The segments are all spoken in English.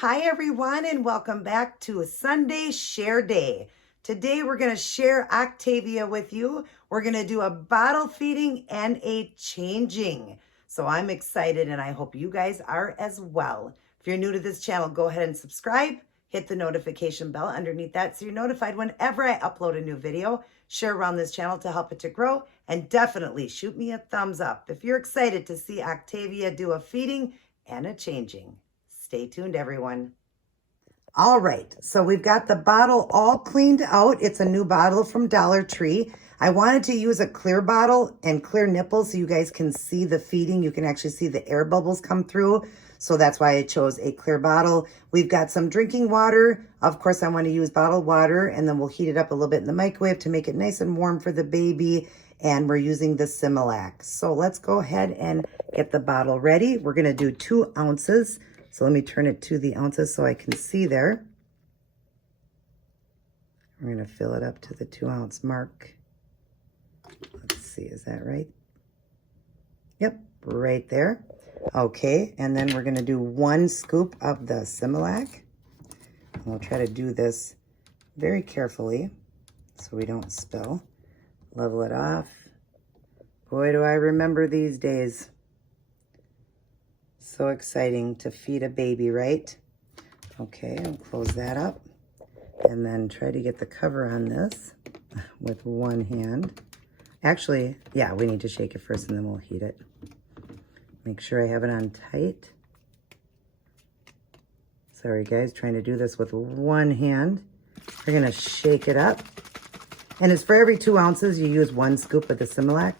Hi everyone, and welcome back to a Sunday Share Day. Today we're going to share Octavia with you. We're going to do a bottle feeding and a changing. So I'm excited and I hope you guys are as well. If you're new to this channel, go ahead and subscribe. Hit the notification bell underneath that so you're notified whenever I upload a new video. Share around this channel to help it to grow, and definitely shoot me a thumbs up if you're excited to see Octavia do a feeding and a changing. Stay tuned, everyone. All right, so we've got the bottle all cleaned out. It's a new bottle from Dollar Tree. I wanted to use a clear bottle and clear nipples so you guys can see the feeding. You can actually see the air bubbles come through. So that's why I chose a clear bottle. We've got some drinking water. Of course, I want to use bottled water, and then we'll heat it up a little bit in the microwave to make it nice and warm for the baby. And we're using the Similac. So let's go ahead and get the bottle ready. We're going to do 2 ounces. So let me turn it to the ounces so I can see there. We're going to fill it up to the 2 ounce mark. Let's see, is that right? Yep, right there. Okay, and then we're going to do 1 scoop of the Similac. And we'll try to do this very carefully so we don't spill. Level it off. Boy, do I remember these days. So exciting to feed a baby, right? Okay, I'll close that up and then try to get the cover on this with one hand. Actually, yeah, we need to shake it first and then we'll heat it. Make sure I have it on tight. Sorry guys, trying to do this with one hand. We're gonna shake it up. And it's for every 2 ounces, you use 1 scoop of the Similac.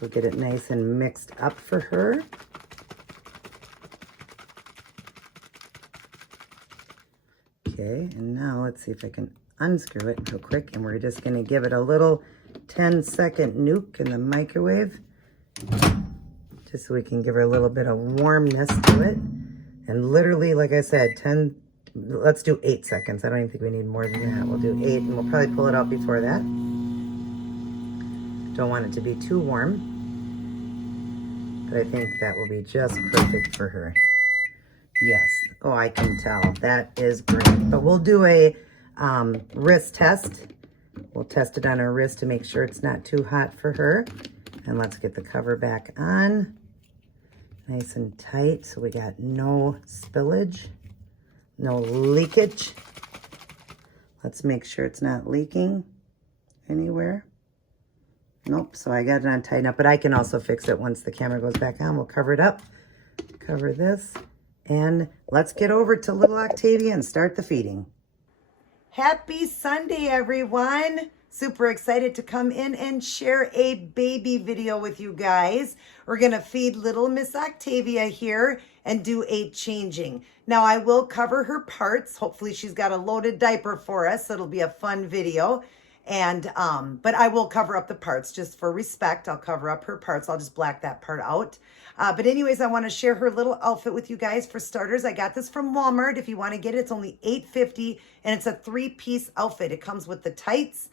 We'll get it nice and mixed up for her. Okay, and now let's see if I can unscrew it real quick. And we're just going to give it a little 10-second nuke in the microwave, just so we can give her a little bit of warmness to it. And literally, like I said, let's do 8 seconds. I don't even think we need more than that. We'll do 8, and we'll probably pull it out before that. Don't want it to be too warm. But I think that will be just perfect for her. Yes. Oh, I can tell. That is great. But we'll do a wrist test. We'll test it on her wrist to make sure it's not too hot for her. And let's get the cover back on. Nice and tight so we got no spillage, no leakage. Let's make sure it's not leaking anywhere. Nope, so I got it on tighten up, but I can also fix it once the camera goes back on. We'll cover it up, cover this, and let's get over to little Octavia and start the feeding. Happy Sunday, everyone. Super excited to come in and share a baby video with you guys. We're gonna feed little Miss Octavia here and do a changing. Now I will cover her parts. Hopefully she's got a loaded diaper for us, so it'll be a fun video. And but I will cover up the parts just for respect. I'll cover up her parts. I'll just black that part out. But anyways, I want to share her little outfit with you guys. For starters, I got this from Walmart. If you want to get it, it's only $8.50, and it's a 3-piece outfit. It comes with the tights,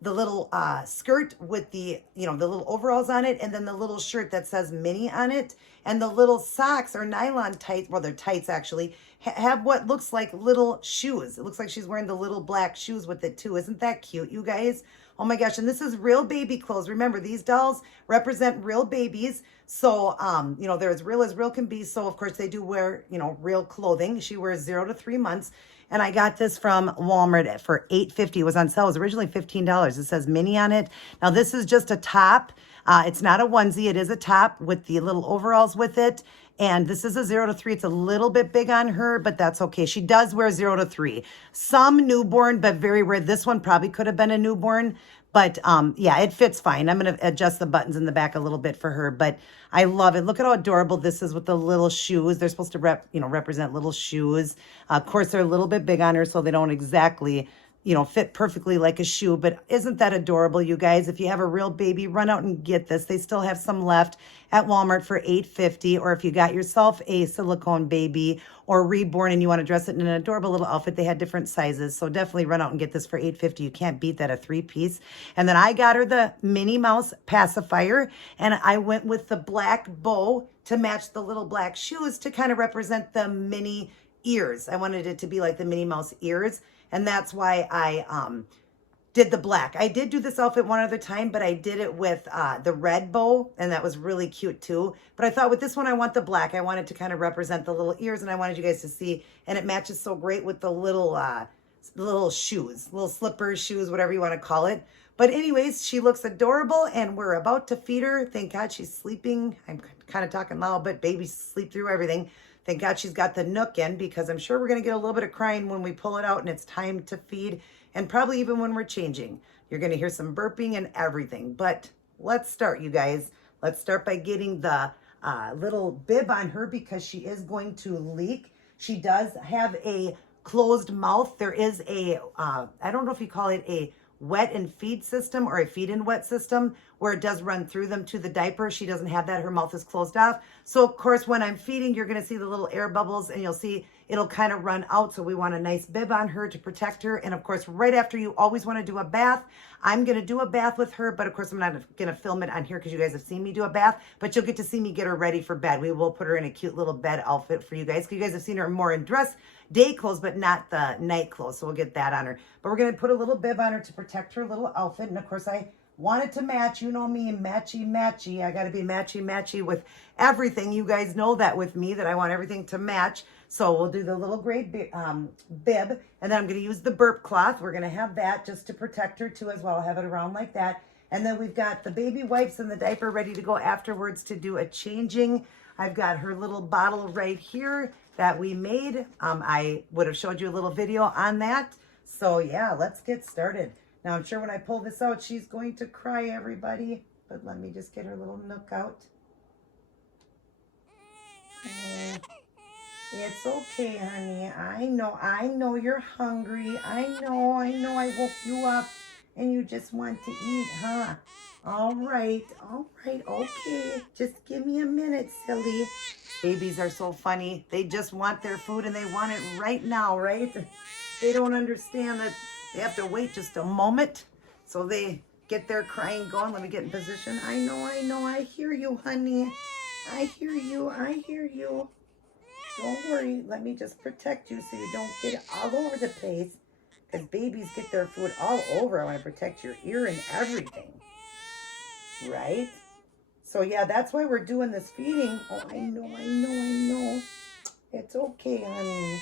the little skirt with the, the little overalls on it, and then the little shirt that says Minnie on it, and the little socks or nylon tights, well, they're tights actually, have what looks like little shoes. It looks like she's wearing the little black shoes with it too. Isn't that cute, you guys? Oh my gosh, and this is real baby clothes. Remember, these dolls represent real babies. So, they're as real can be. So, of course, they do wear, real clothing. She wears 0 to 3 months. And I got this from Walmart for $8.50. It was on sale. It was originally $15. It says Minnie on it. Now, this is just a top. It's not a onesie. It is a top with the little overalls with it. And this is a 0 to 3. It's a little bit big on her, but that's okay. She does wear 0 to 3. Some newborn, but very rare. This one probably could have been a newborn. But yeah, it fits fine. I'm going to adjust the buttons in the back a little bit for her. But I love it. Look at how adorable this is with the little shoes. They're supposed to represent little shoes. Of course, they're a little bit big on her, so they don't exactly you know, fit perfectly like a shoe. But isn't that adorable, you guys? If you have a real baby, run out and get this. They still have some left at Walmart for $8.50. Or if you got yourself a silicone baby or reborn and you want to dress it in an adorable little outfit, they had different sizes. So definitely run out and get this for $8.50. You can't beat that, a 3-piece. And then I got her the Minnie Mouse pacifier, and I went with the black bow to match the little black shoes to kind of represent the Minnie ears. I wanted it to be like the Minnie Mouse ears. And that's why I did the black. I did do this outfit one other time, but I did it with the red bow, and that was really cute too. But I thought with this one, I want the black. I wanted to kind of represent the little ears, and I wanted you guys to see, and it matches so great with the little shoes, little slippers, shoes, whatever you want to call it. But anyways, she looks adorable, and we're about to feed her. Thank God she's sleeping. I'm kind of talking loud, but babies sleep through everything. Thank God she's got the Nook in, because I'm sure we're going to get a little bit of crying when we pull it out and it's time to feed, and probably even when we're changing. You're going to hear some burping and everything. But let's start, you guys. Let's start by getting the little bib on her, because she is going to leak. She does have a closed mouth. There is a, I don't know if you call it a wet and feed system or a feed and wet system, where it does run through them to the diaper. She doesn't have that. Her mouth is closed off. So of course, when I'm feeding, you're going to see the little air bubbles, and you'll see it'll kind of run out. So we want a nice bib on her to protect her. And of course, right after, you always want to do a bath. I'm going to do a bath with her, but of course, I'm not going to film it on here because you guys have seen me do a bath, but you'll get to see me get her ready for bed. We will put her in a cute little bed outfit for you guys, because you guys have seen her more in dress day clothes, but not the night clothes. So we'll get that on her. But we're going to put a little bib on her to protect her little outfit. And of course, I want it to match. You know me, matchy, matchy. I got to be matchy, matchy with everything. You guys know that with me, that I want everything to match. So we'll do the little gray bib, and then I'm going to use the burp cloth. We're going to have that just to protect her too as well. I'll have it around like that. And then we've got the baby wipes and the diaper ready to go afterwards to do a changing. I've got her little bottle right here that we made. I would have showed you a little video on that. So yeah, let's get started. Now I'm sure when I pull this out, she's going to cry, everybody. But let me just get her little Nook out. It's okay, honey. I know you're hungry. I know I woke you up and you just want to eat, huh? All right, okay. Just give me a minute, silly. Babies are so funny. They just want their food and they want it right now, right? They don't understand that they have to wait just a moment. So they get their crying going. Let me get in position. I know. I hear you, honey. I hear you. Don't worry. Let me just protect you so you don't get it all over the place. Because babies get their food all over. I want to protect your ear and everything. Right? So yeah, that's why we're doing this feeding. Oh, I know. It's okay, honey.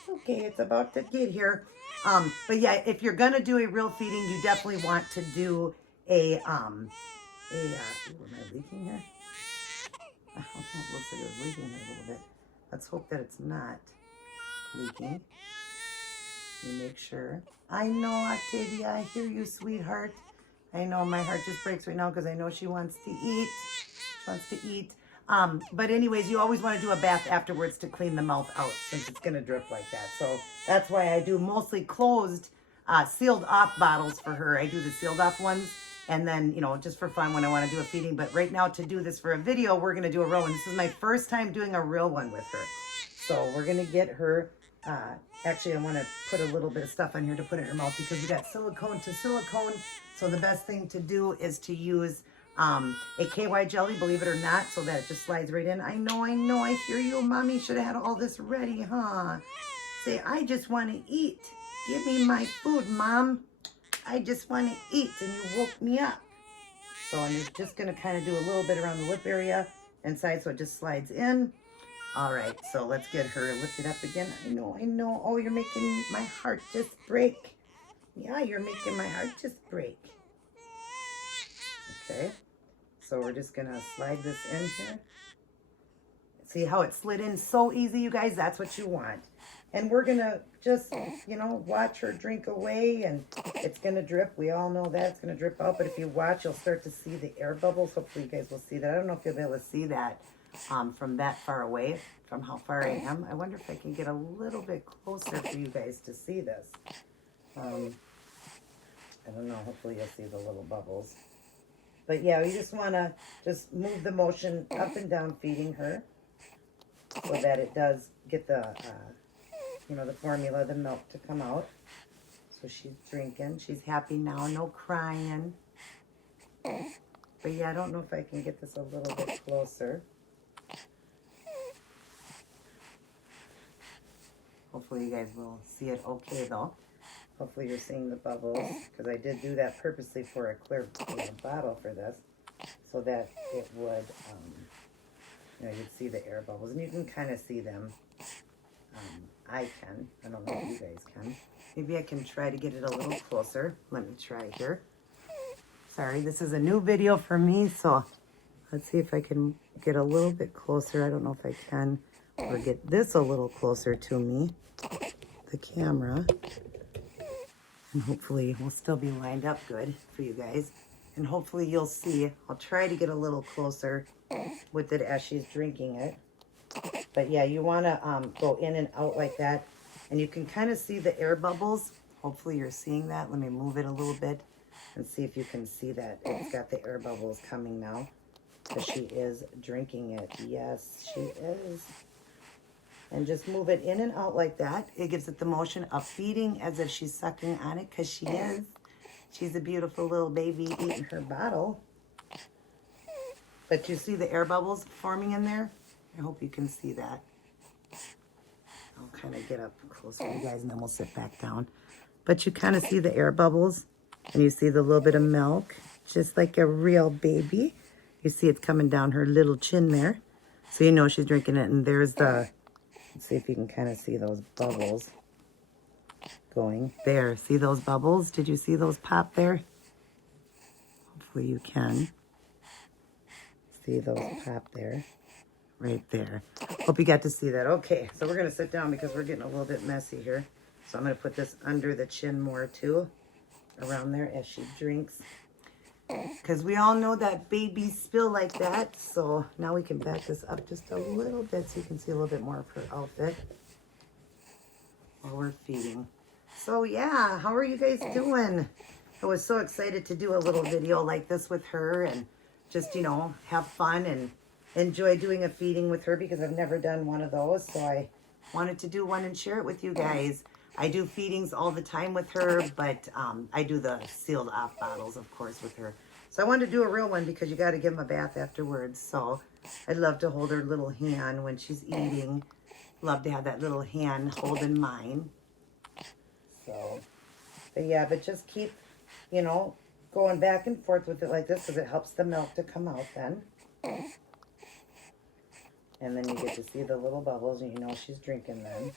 It's okay. It's about to get here. But yeah, if you're gonna do a real feeding, you definitely want to do a ooh, am I leaking here? Oh, it looks like it was leaking here a little bit. Let's hope that it's not leaking. Let me make sure. I know, Octavia, I hear you, sweetheart. I know my heart just breaks right now because I know she wants to eat. But anyways, you always want to do a bath afterwards to clean the mouth out, since it's going to drip like that. So that's why I do mostly closed, sealed off bottles for her. I do the sealed off ones. And then, you know, just for fun when I want to do a feeding. But right now, to do this for a video, we're going to do a real one. This is my first time doing a real one with her. So we're going to get her, actually, I want to put a little bit of stuff on here to put in her mouth, because we got silicone to silicone. So the best thing to do is to use a KY jelly, believe it or not, so that it just slides right in. I know, I hear you. Mommy should have had all this ready, huh? Say, I just want to eat. Give me my food, Mom. I just want to eat, and you woke me up. So I'm just going to kind of do a little bit around the lip area inside, so it just slides in. All right, so let's get her lifted up again. I know. Oh, you're making my heart just break. Yeah, you're making my heart just break. Okay, so we're just going to slide this in here. See how it slid in so easy, you guys? That's what you want. And we're going to just, you know, watch her drink away, and it's going to drip. We all know that it's going to drip out, but if you watch, you'll start to see the air bubbles. Hopefully you guys will see that. I don't know if you'll be able to see that from that far away, from how far I am. I wonder if I can get a little bit closer for you guys to see this. I don't know, hopefully you'll see the little bubbles. But yeah, you just want to just move the motion up and down feeding her so that it does get the, the formula, the milk to come out. So she's drinking. She's happy now, no crying. But yeah, I don't know if I can get this a little bit closer. Hopefully you guys will see it okay though. Hopefully you're seeing the bubbles, because I did do that purposely for a clear bottle for this, so that it would, you'd see the air bubbles, and you can kind of see them. I can. I don't know if you guys can. Maybe I can try to get it a little closer. Let me try here. Sorry, this is a new video for me, so let's see if I can get a little bit closer. I don't know if I can, or get this a little closer to me, the camera. And hopefully we'll still be lined up good for you guys. And hopefully you'll see. I'll try to get a little closer with it as she's drinking it. But yeah, you want to go in and out like that. And you can kind of see the air bubbles. Hopefully you're seeing that. Let me move it a little bit and see if you can see that. It's got the air bubbles coming now, because she is drinking it. Yes, she is. And just move it in and out like that. It gives it the motion of feeding as if she's sucking on it, because she is. She's a beautiful little baby eating her bottle. But you see the air bubbles forming in there? I hope you can see that. I'll kind of get up close to you guys and then we'll sit back down. But you kind of see the air bubbles and you see the little bit of milk, just like a real baby. You see it's coming down her little chin there. So you know she's drinking it. And there's the... Let's see if you can kind of see those bubbles going. There, see those bubbles? Did you see those pop there? Hopefully you can. See those pop there? Right there. Hope you got to see that. Okay, so we're going to sit down because we're getting a little bit messy here. So I'm going to put this under the chin more too, around there as she drinks. Because we all know that babies spill like that. So now we can back this up just a little bit so you can see a little bit more of her outfit while we're feeding. So yeah, how are you guys doing? I was so excited to do a little video like this with her and just, have fun and enjoy doing a feeding with her, because I've never done one of those. So I wanted to do one and share it with you guys. I do feedings all the time with her, but I do the sealed off bottles, of course, with her. So I wanted to do a real one because you got to give them a bath afterwards. So I'd love to hold her little hand when she's eating. Love to have that little hand holding mine. So, but just keep, going back and forth with it like this, because it helps the milk to come out then. And then you get to see the little bubbles, and she's drinking them.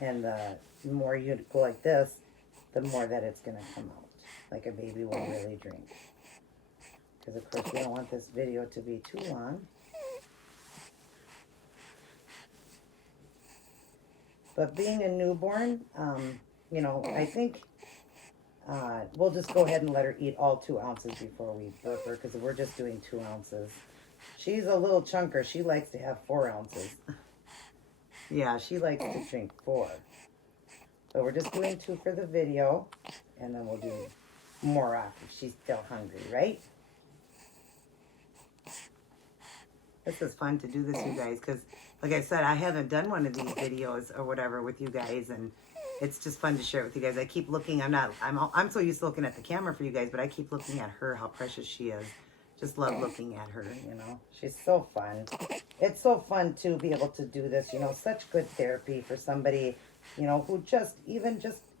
And the more you go like this, the more that it's going to come out. Like a baby will really drink. Because, of course, we don't want this video to be too long. But being a newborn, I think we'll just go ahead and let her eat all 2 ounces before we birth her, because we're just doing 2 ounces. She's a little chunker. She likes to have 4 ounces. Yeah, she likes to drink 4. So we're just doing 2 for the video, and then we'll do more off if she's still hungry, right? This is fun to do this, you guys, because like I said, I haven't done one of these videos or whatever with you guys, and it's just fun to share it with you guys. I keep looking. I'm so used to looking at the camera for you guys, but I keep looking at her, how precious she is. Just love looking at her, She's so fun. It's so fun to be able to do this, such good therapy for somebody, who just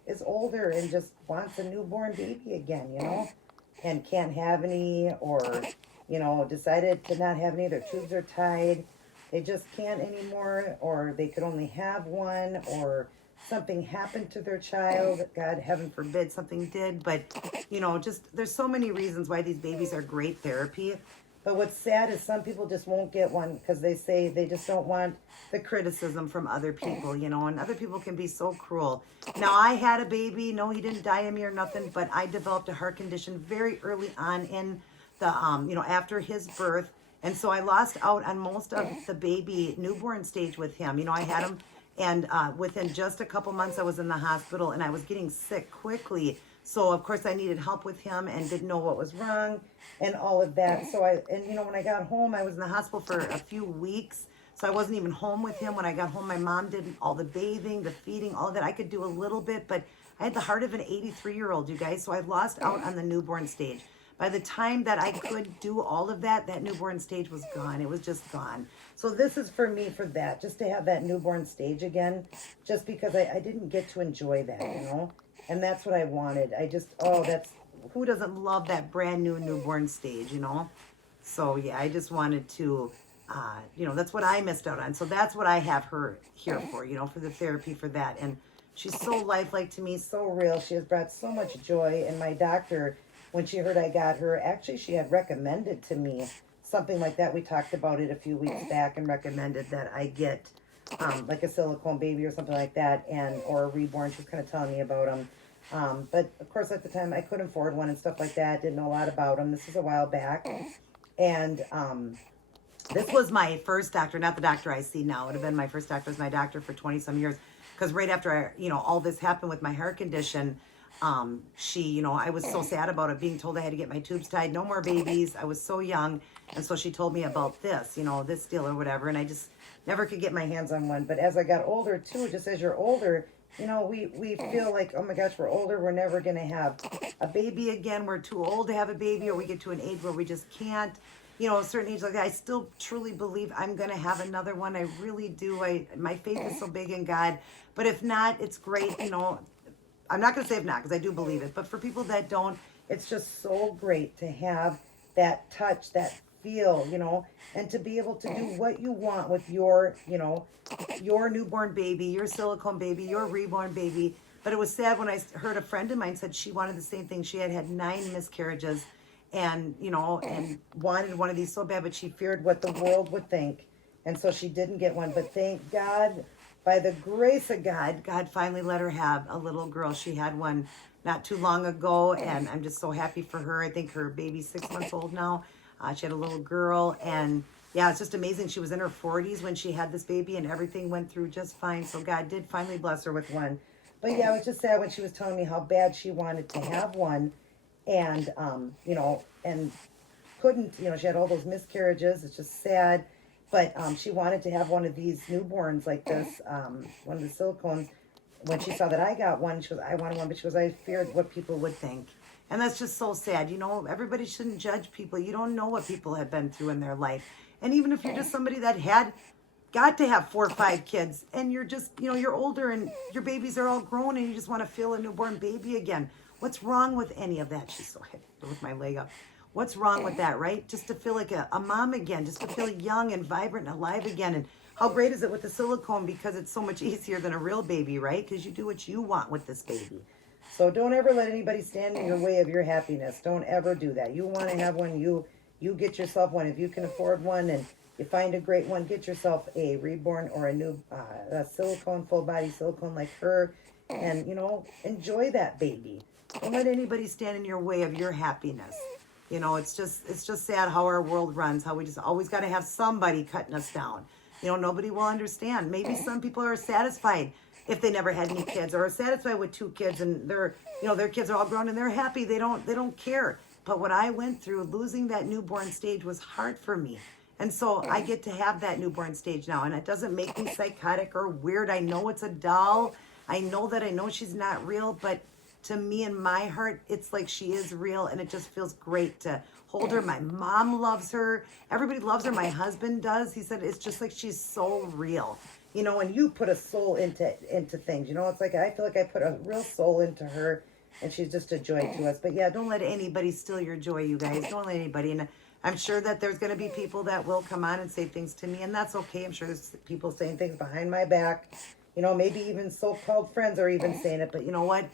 is older and just wants a newborn baby again, and can't have any, or, decided to not have any. Their tubes are tied. They just can't anymore, or they could only have one, or something happened to their child. God, heaven forbid something did. But, there's so many reasons why these babies are great therapy. But what's sad is some people just won't get one because they say they just don't want the criticism from other people, and other people can be so cruel. Now, I had a baby. No, he didn't die of me or nothing, but I developed a heart condition very early on in the, after his birth. And so I lost out on most of the baby newborn stage with him. I had him And within just a couple months, I was in the hospital and I was getting sick quickly. So of course I needed help with him and didn't know what was wrong and all of that. So when I got home, I was in the hospital for a few weeks. So I wasn't even home with him. When I got home, my mom did all the bathing, the feeding, all that. I could do a little bit, but I had the heart of an 83-year-old, you guys. So I lost out on the newborn stage. By the time that I could do all of that, that newborn stage was gone. It was just gone. So this is for me for that, just to have that newborn stage again, just because I didn't get to enjoy that, And that's what I wanted. Who doesn't love that brand new newborn stage, So yeah, I just wanted to, that's what I missed out on. So that's what I have her here for, for the therapy for that. And she's so lifelike to me, so real. She has brought so much joy. And my doctor, when she heard I got her, actually she had recommended to me something like that. We talked about it a few weeks back and recommended that I get like a silicone baby or something like that, or a reborn. She was kind of telling me about them. But of course at the time I couldn't afford one and stuff like that. Didn't know a lot about them. This was a while back. And this was my first doctor, not the doctor I see now. It would have been my first doctor, was my doctor for 20 some years. Because right after all this happened with my heart condition, I was so sad about it, being told I had to get my tubes tied, no more babies. I was so young. And so she told me about this, this deal or whatever. And I just never could get my hands on one. But as I got older too, just as you're older, we feel like, oh my gosh, we're older. We're never going to have a baby again. We're too old to have a baby, or we get to an age where we just can't. A certain age like that, I still truly believe I'm going to have another one. I really do. My faith is so big in God. But if not, it's great. I'm not going to say if not, because I do believe it. But for people that don't, it's just so great to have that touch, that feel, and to be able to do what you want with your newborn baby, your silicone baby, your reborn baby. But it was sad when I heard a friend of mine said she wanted the same thing. She had 9 miscarriages and wanted one of these so bad, but she feared what the world would think. And so she didn't get one. But thank God, by the grace of God, God finally let her have a little girl. She had one not too long ago, and I'm just so happy for her. I think her baby's 6 months old now. She had a little girl, and yeah, it's just amazing. She was in her 40s when she had this baby, and everything went through just fine. So God did finally bless her with one. But yeah, it was just sad when she was telling me how bad she wanted to have one, and and couldn't. She had all those miscarriages. It's just sad. But she wanted to have one of these newborns like this, one of the silicones. When she saw that I got one, she goes, I wanted one, but she goes, I feared what people would think. And that's just so sad. Everybody shouldn't judge people. You don't know what people have been through in their life. And even if you're just somebody that got to have 4 or 5 kids, and you're just, you're older and your babies are all grown and you just want to feel a newborn baby again. What's wrong with any of that? She's so happy with my leg up. What's wrong with that, right? Just to feel like a mom again, just to feel young and vibrant and alive again. And how great is it with the silicone, because it's so much easier than a real baby, right? Because you do what you want with this baby. So don't ever let anybody stand in your way of your happiness. Don't ever do that. You want to have one, you get yourself one. If you can afford one and you find a great one, get yourself a reborn or a new a silicone, full body silicone like her, and enjoy that baby. Don't let anybody stand in your way of your happiness. It's just sad how our world runs, how we just always got to have somebody cutting us down. Nobody will understand. Maybe some people are satisfied if they never had any kids, or are satisfied with 2 kids and their kids are all grown and they're happy. They don't care. But what I went through, losing that newborn stage, was hard for me. And so I get to have that newborn stage now, and it doesn't make me psychotic or weird. I know it's a doll. I know she's not real, but to me, in my heart, it's like she is real, and it just feels great to hold her. My mom loves her. Everybody loves her. My husband does. He said it's just like she's so real. And you put a soul into things. It's like I feel like I put a real soul into her, and she's just a joy to us. But yeah, don't let anybody steal your joy, you guys. Don't let anybody. And I'm sure that there's going to be people that will come on and say things to me, and that's okay. I'm sure there's people saying things behind my back. Maybe even so-called friends are even saying it. But you know what?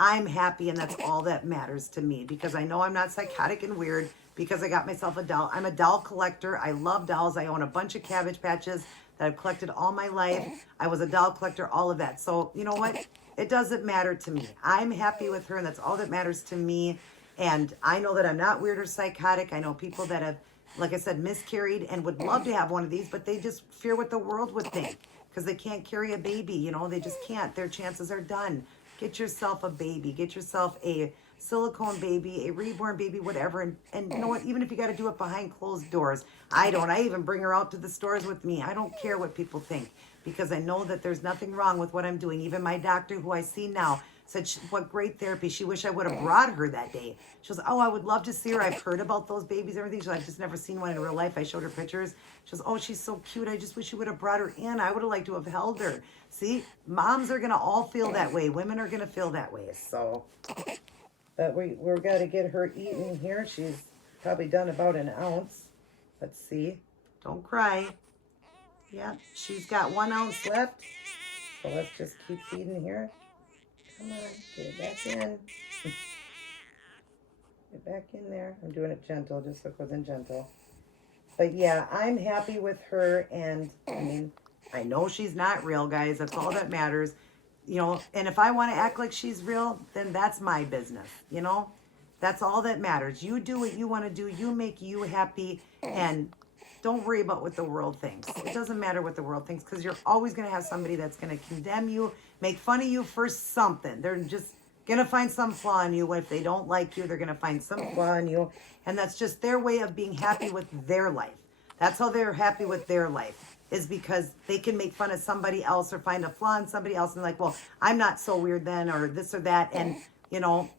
I'm happy, and that's all that matters to me, because I know I'm not psychotic and weird, because I got myself a doll. I'm a doll collector. I love dolls. I own a bunch of Cabbage Patches that I've collected all my life. I was a doll collector, all of that. So you know what? It doesn't matter to me. I'm happy with her, and that's all that matters to me. And I know that I'm not weird or psychotic. I know people that have, like I said, miscarried and would love to have one of these, but they just fear what the world would think, because they can't carry a baby, you know, they just can't. Their chances are done. Get yourself a baby. Get yourself a silicone baby, a reborn baby, whatever. And you know what? Even if you got to do it behind closed doors, I don't. I even bring her out to the stores with me. I don't care what people think because I know that there's nothing wrong with what I'm doing. Even my doctor, who I see now, said, what great therapy. She wished I would have brought her that day. She goes, oh, I would love to see her. I've heard about those babies and everything. She goes, I've just never seen one in real life. I showed her pictures. She goes, oh, she's so cute. I just wish you would have brought her in. I would have liked to have held her. See, moms are going to all feel that way. Women are going to feel that way. So, but we're got to get her eaten here. She's probably done about an ounce. Let's see. Don't cry. Yeah, she's got 1 ounce left. So let's just keep feeding here. Come on, get it back in. Get back in there. I'm doing it gentle, just so it goes in gentle. But yeah, I'm happy with her, and I mean, I know she's not real, guys. That's all that matters. You know, and if I want to act like she's real, then that's my business, you know? That's all that matters. You do what you want to do. You make you happy, and don't worry about what the world thinks. It doesn't matter what the world thinks, because you're always going to have somebody that's going to condemn you, make fun of you for something. They're just going to find some flaw in you. If they don't like you, they're going to find some flaw in you. And that's just their way of being happy with their life. That's how they're happy with their life, is because they can make fun of somebody else or find a flaw in somebody else and like, well, I'm not so weird then, or this or that. And, you know,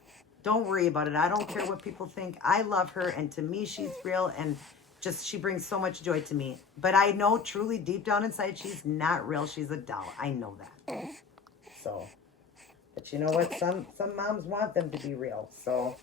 don't worry about it. I don't care what people think. I love her, and to me, she's real, and just she brings so much joy to me. But I know truly deep down inside she's not real. She's a doll. I know that. So, but you know what? Some moms want them to be real. So,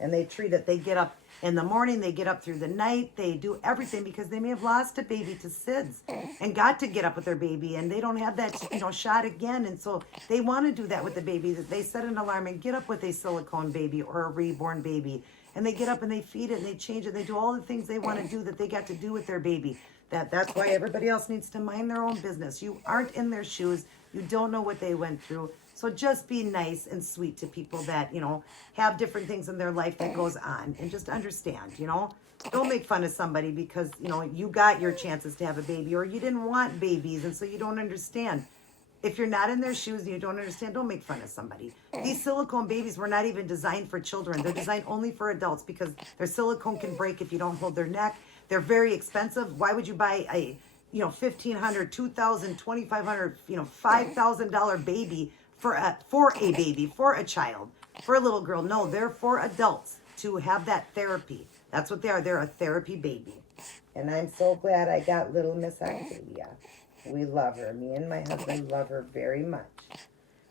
and they treat it. They get up in the morning. They get up through the night. They do everything because they may have lost a baby to SIDS and got to get up with their baby, and they don't have that, you know, shot again. And so they want to do that with the baby. They set an alarm and get up with a silicone baby or a reborn baby. And they get up and they feed it and they change it. They do all the things they want to do that they got to do with their baby. That's why everybody else needs to mind their own business. You aren't in their shoes. You don't know what they went through. So just be nice and sweet to people that, you know, have different things in their life that goes on. And just understand, you know. Don't make fun of somebody because, you know, you got your chances to have a baby, or you didn't want babies and so you don't understand. If you're not in their shoes and you don't understand, don't make fun of somebody. These silicone babies were not even designed for children. They're designed only for adults because their silicone can break if you don't hold their neck. They're very expensive. Why would you buy a, you know, $1,500, $2,000, $2,500, you know, $5,000 baby for a child, for a little girl? No, they're for adults to have that therapy. That's what they are. They're a therapy baby. And I'm so glad I got little Miss Octavia. We love her. Me and my husband love her very much.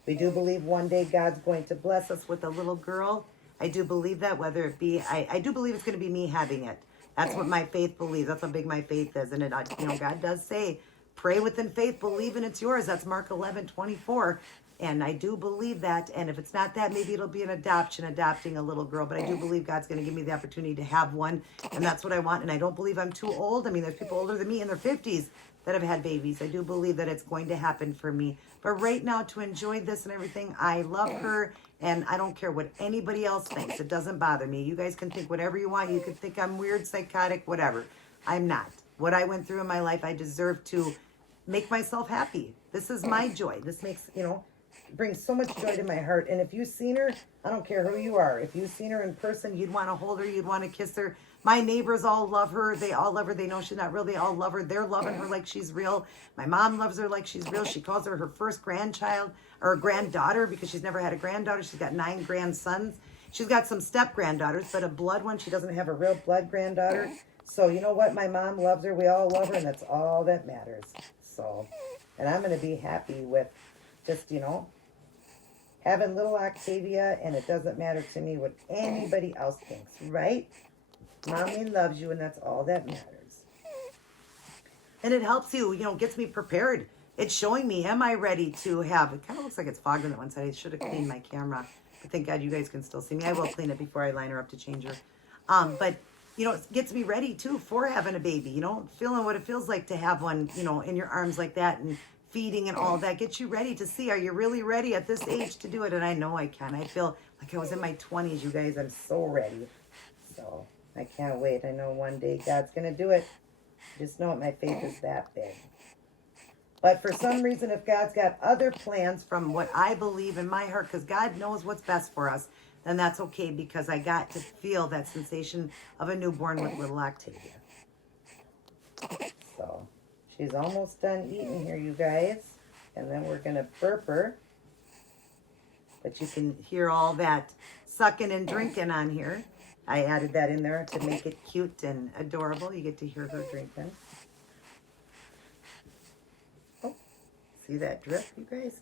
We do believe one day God's going to bless us with a little girl. I do believe that, whether it be, I do believe it's going to be me having it. That's what my faith believes. That's how big my faith is. And it, you know, God does say, pray within faith, believe and it's yours. That's Mark 11:24. And I do believe that. And if it's not that, maybe it'll be an adopting a little girl. But I do believe God's going to give me the opportunity to have one. And that's what I want. And I don't believe I'm too old. I mean, there's people older than me in their 50s that have had babies. I do believe that it's going to happen for me. But right now, to enjoy this and everything, I love her. And I don't care what anybody else thinks. It doesn't bother me. You guys can think whatever you want. You can think I'm weird, psychotic, whatever. I'm not. What I went through in my life, I deserve to make myself happy. This is my joy. This makes, you know, brings so much joy to my heart. And if you've seen her, I don't care who you are. If you've seen her in person, you'd want to hold her. You'd want to kiss her. My neighbors all love her. They all love her. They know she's not real. They all love her. They're loving her like she's real. My mom loves her like she's real. She calls her first grandchild or granddaughter because she's never had a granddaughter. She's got 9 grandsons. She's got some step granddaughters, but a blood one. She doesn't have a real blood granddaughter. So you know what? My mom loves her. We all love her, and that's all that matters. So, and I'm going to be happy with just, you know, having little Octavia, and it doesn't matter to me what anybody else thinks, right? Mommy loves you, and that's all that matters. And it helps you, you know, gets me prepared. It's showing me, am I ready to have, it kind of looks like it's fogged on that one side. I should have cleaned my camera. But thank God you guys can still see me. I will clean it before I line her up to change her. But, you know, it gets me ready, too, for having a baby, you know, feeling what it feels like to have one, you know, in your arms like that, and feeding and all that. Get you ready to see, are you really ready at this age to do it? And I know I can. I feel like I was in my 20s, you guys. I'm so ready. So I can't wait. I know one day God's going to do it. Just know it, my faith is that big. But for some reason, if God's got other plans from what I believe in my heart, because God knows what's best for us, then that's okay, because I got to feel that sensation of a newborn with little Octavia. So she's almost done eating here, you guys. And then we're going to burp her. But you can hear all that sucking and drinking on here. I added that in there to make it cute and adorable. You get to hear her drinking. Oh, see that drip, you guys?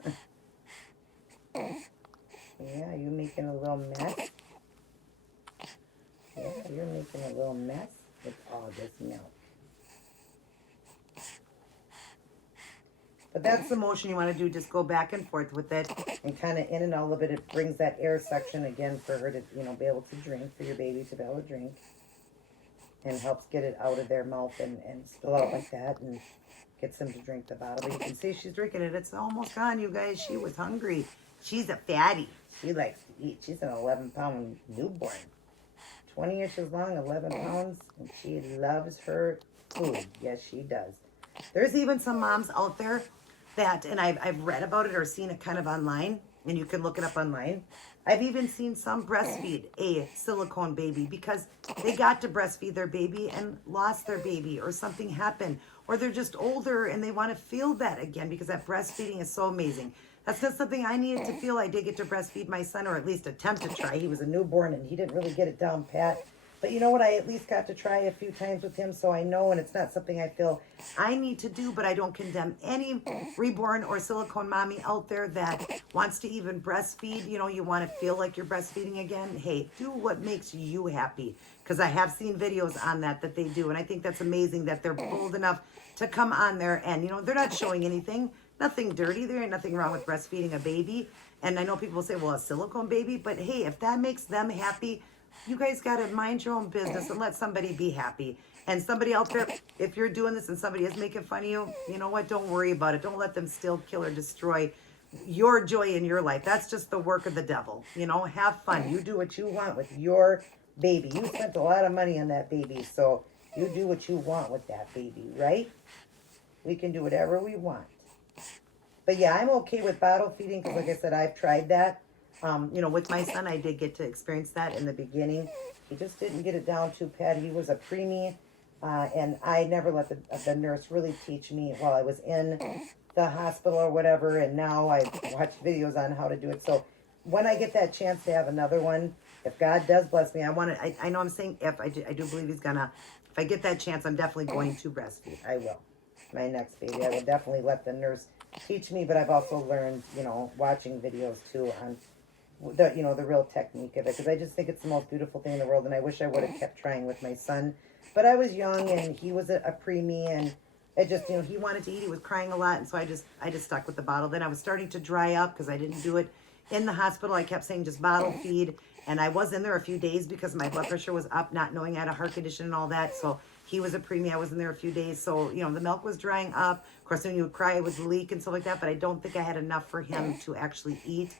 Yeah, you making a little mess? Yeah, you're making a little mess with all this milk. But that's the motion you want to do. Just go back and forth with it and kind of in and out a little bit. It brings that air suction again for her to, you know, be able to drink, for your baby to be able to drink. And helps get it out of their mouth and spill out like that and gets them to drink the bottle. But you can see she's drinking it. It's almost gone, you guys. She was hungry. She's a fatty. She likes to eat. She's an 11-pound newborn. 20 inches long, 11 pounds. And she loves her food. Yes, she does. There's even some moms out there that, and I've read about it or seen it kind of online, and you can look it up online. I've even seen some breastfeed a silicone baby because they got to breastfeed their baby and lost their baby, or something happened, or they're just older and they want to feel that again, because that breastfeeding is so amazing. That's not something I needed to feel. I did get to breastfeed my son, or at least attempt to try. He was a newborn and he didn't really get it down pat. But you know what? I at least got to try a few times with him, so I know, and it's not something I feel I need to do, but I don't condemn any reborn or silicone mommy out there that wants to even breastfeed. You know, you want to feel like you're breastfeeding again. Hey, do what makes you happy, because I have seen videos on that they do, and I think that's amazing that they're bold enough to come on there, and, you know, they're not showing anything, nothing dirty. There ain't nothing wrong with breastfeeding a baby. And I know people will say, well, a silicone baby, but hey, if that makes them happy, you guys got to mind your own business and let somebody be happy. And somebody out there, if you're doing this and somebody is making fun of you, you know what? Don't worry about it. Don't let them steal, kill, or destroy your joy in your life. That's just the work of the devil. You know, have fun. You do what you want with your baby. You spent a lot of money on that baby, so you do what you want with that baby, right? We can do whatever we want. But yeah, I'm okay with bottle feeding because, like I said, I've tried that. You know, with my son, I did get to experience that in the beginning. He just didn't get it down too pat. He was a preemie, and I never let the nurse really teach me while I was in the hospital or whatever, and now I watch videos on how to do it. So when I get that chance to have another one, if God does bless me, I know I'm saying if, I do believe he's gonna, if I get that chance, I'm definitely going to breastfeed. I will. My next baby, I will definitely let the nurse teach me, but I've also learned, you know, watching videos too on the, you know, the real technique of it, because I just think it's the most beautiful thing in the world, and I wish I would have kept trying with my son, but I was young and he was a preemie, and it just, you know, he wanted to eat, he was crying a lot, and so I just stuck with the bottle. Then I was starting to dry up because I didn't do it in the hospital. I kept saying just bottle feed, and I was in there a few days because my blood pressure was up, not knowing I had a heart condition and all that. So he was a preemie, I was in there a few days, so, you know, the milk was drying up. Of course, when you would cry, it would leak and stuff like that, but I don't think I had enough for him to actually eat.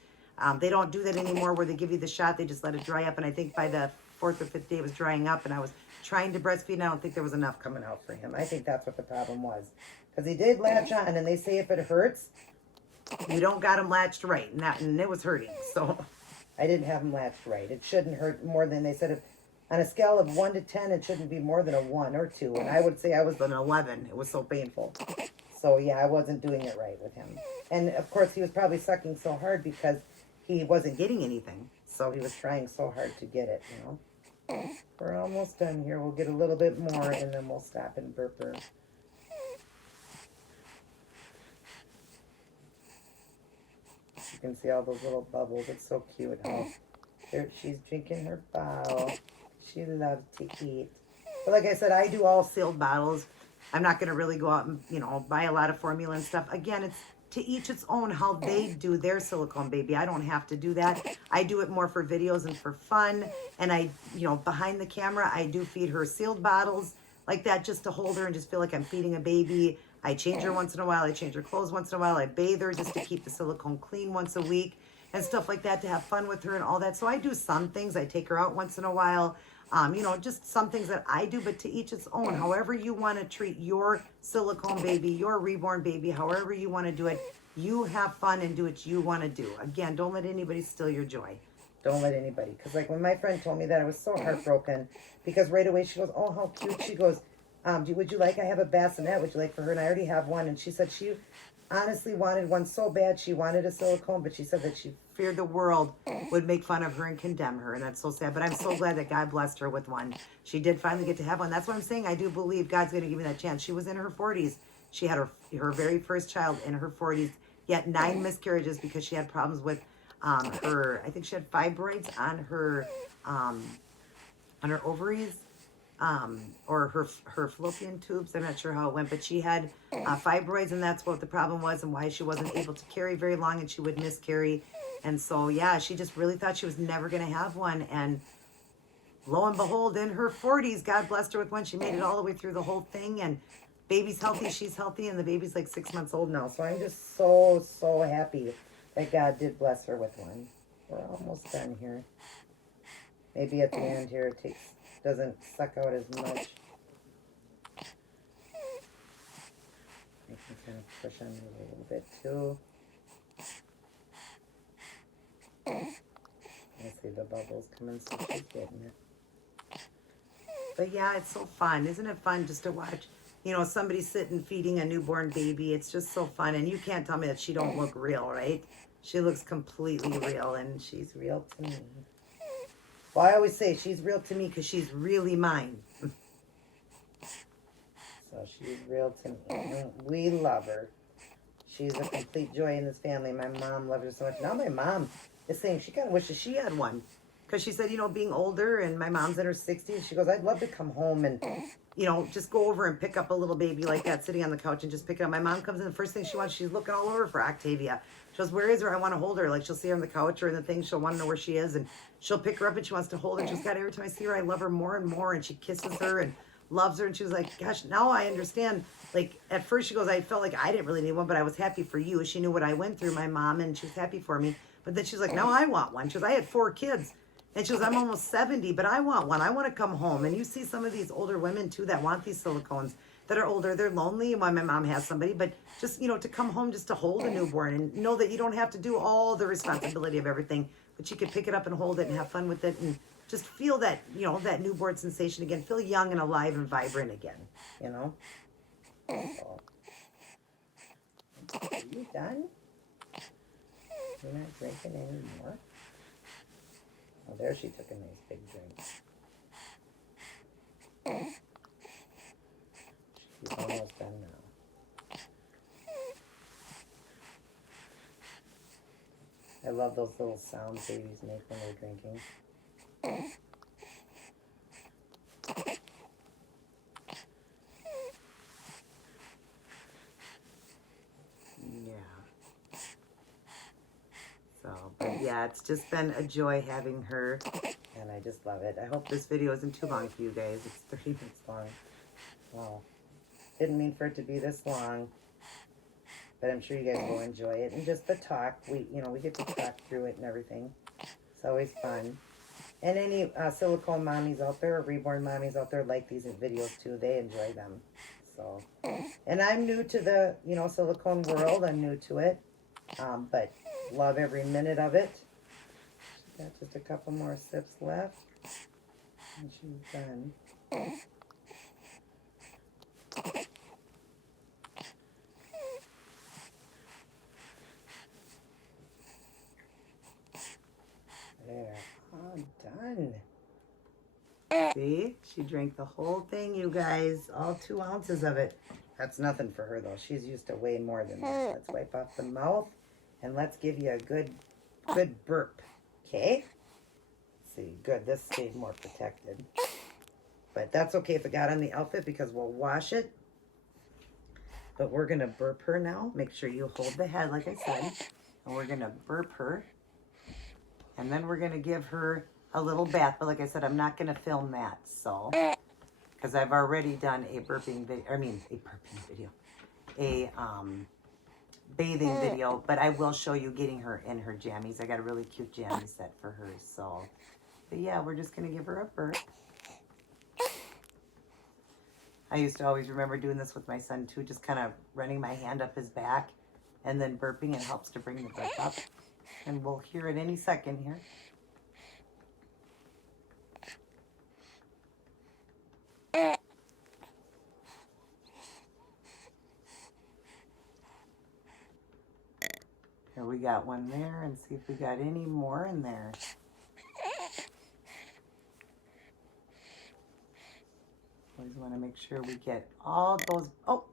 They don't do that anymore where they give you the shot. They just let it dry up. And I think by the 4th or 5th day it was drying up, and I was trying to breastfeed, and I don't think there was enough coming out for him. I think that's what the problem was. Because he did latch on, and they say if it hurts, you don't got him latched right. And it was hurting. So I didn't have him latched right. It shouldn't hurt more than, they said, on a scale of 1 to 10, it shouldn't be more than a 1 or 2. And I would say I was an 11. It was so painful. So yeah, I wasn't doing it right with him. And of course, he was probably sucking so hard because he wasn't getting anything. So he was trying so hard to get it, you know. We're almost done here. We'll get a little bit more, and then we'll stop and burp her. You can see all those little bubbles. It's so cute how she's drinking her bottle. She loves to eat. But like I said, I do all sealed bottles. I'm not going to really go out and, you know, buy a lot of formula and stuff. Again, it's to each its own how they do their silicone baby. I don't have to do that. I do it more for videos and for fun. And I, you know, behind the camera, I do feed her sealed bottles like that just to hold her and just feel like I'm feeding a baby. I change her once in a while. I change her clothes once in a while. I bathe her just to keep the silicone clean once a week and stuff like that, to have fun with her and all that. So I do some things. I take her out once in a while. You know, just some things that I do, but to each its own. However you want to treat your silicone baby, your reborn baby, however you want to do it, you have fun and do what you want to do. Again, don't let anybody steal your joy. Don't let anybody. Because like when my friend told me that, I was so heartbroken. Because right away she goes, oh, how cute. She goes, would you like, I have a bassinet. Would you like for her? And I already have one. And she said she honestly wanted one so bad. She wanted a silicone, but she said that she feared the world would make fun of her and condemn her. And that's so sad. But I'm so glad that God blessed her with one. She did finally get to have one. That's what I'm saying. I do believe God's going to give me that chance. She was in her 40s. She had her very first child in her 40s. Yet 9 miscarriages because she had problems with I think she had fibroids on her ovaries, or her fallopian tubes. I'm not sure how it went, but she had fibroids, and that's what the problem was and why she wasn't able to carry very long, and she would miscarry. And so, yeah, she just really thought she was never going to have one. And lo and behold, in her 40s, God blessed her with one. She made it all the way through the whole thing, and baby's healthy, she's healthy, and the baby's like 6 months old now. So I'm just so, so happy that God did bless her with one. We're almost done here. Maybe at the end here it doesn't suck out as much. I can kind of push on it a little bit too. I see the bubbles coming, so she's getting it. But yeah, it's so fun. Isn't it fun just to watch, you know, somebody sitting feeding a newborn baby? It's just so fun. And you can't tell me that she don't look real, right? She looks completely real, and she's real to me. Well, I always say she's real to me because she's really mine. So she's real to me. We love her. She's a complete joy in this family. My mom loved her so much. Now my mom is saying she kind of wishes she had one. Because she said, you know, being older, and my mom's in her 60s, she goes, I'd love to come home and, you know, just go over and pick up a little baby like that sitting on the couch and just pick it up. My mom comes in, the first thing she wants, she's looking all over for Octavia. She goes, where is her? I want to hold her. Like, she'll see her on the couch or in the thing. She'll want to know where she is, and she'll pick her up, and she wants to hold her. She's got, every time I see her, I love her more and more, and she kisses her and loves her. And she was like, gosh, now I understand. Like, at first she goes, I felt like I didn't really need one, but I was happy for you. She knew what I went through, my mom, and she was happy for me. But then she's like, now I want one. She goes, I had 4 kids. And she goes, I'm almost 70, but I want one. I want to come home. And you see some of these older women, too, that want these silicones, that are older. They're lonely. Why my mom has somebody. But just, you know, to come home just to hold a newborn and know that you don't have to do all the responsibility of everything, but you can pick it up and hold it and have fun with it and just feel that, you know, that newborn sensation again. Feel young and alive and vibrant again, you know. So, are you done? You're not drinking anymore? Oh, there she took a nice big drink. She's almost done now. I love those little sounds babies make when they're drinking. But yeah, it's just been a joy having her, and I just love it. I hope this video isn't too long for you guys. It's 30 minutes long. Wow. Didn't mean for it to be this long, but I'm sure you guys will enjoy it. And just the talk, we get to talk through it and everything. It's always fun. And any silicone mommies out there, or reborn mommies out there, like these videos too. They enjoy them. So, and I'm new to the, you know, silicone world. I'm new to it, but love every minute of it. She's got just a couple more sips left, and she's done. There, all done. See, she drank the whole thing, you guys, all 2 ounces of it. That's nothing for her though. She's used to way more than that. Let's wipe off the mouth. And let's give you a good burp, okay? Let's see, good, this stayed more protected. But that's okay if it got on the outfit because we'll wash it. But we're gonna burp her now. Make sure you hold the head like I said. And we're gonna burp her. And then we're gonna give her a little bath. But like I said, I'm not gonna film that, so. Because I've already done a burping video. Bathing video, but I will show you getting her in her jammies. I got a really cute jammy set for her, so. But yeah, we're just gonna give her a burp. I used to always remember doing this with my son too, just kind of running my hand up his back and then burping. It helps to bring the breath up. And we'll hear it any second here. Here we got one there, and see if we got any more in there. Always want to make sure we get all those. Oh,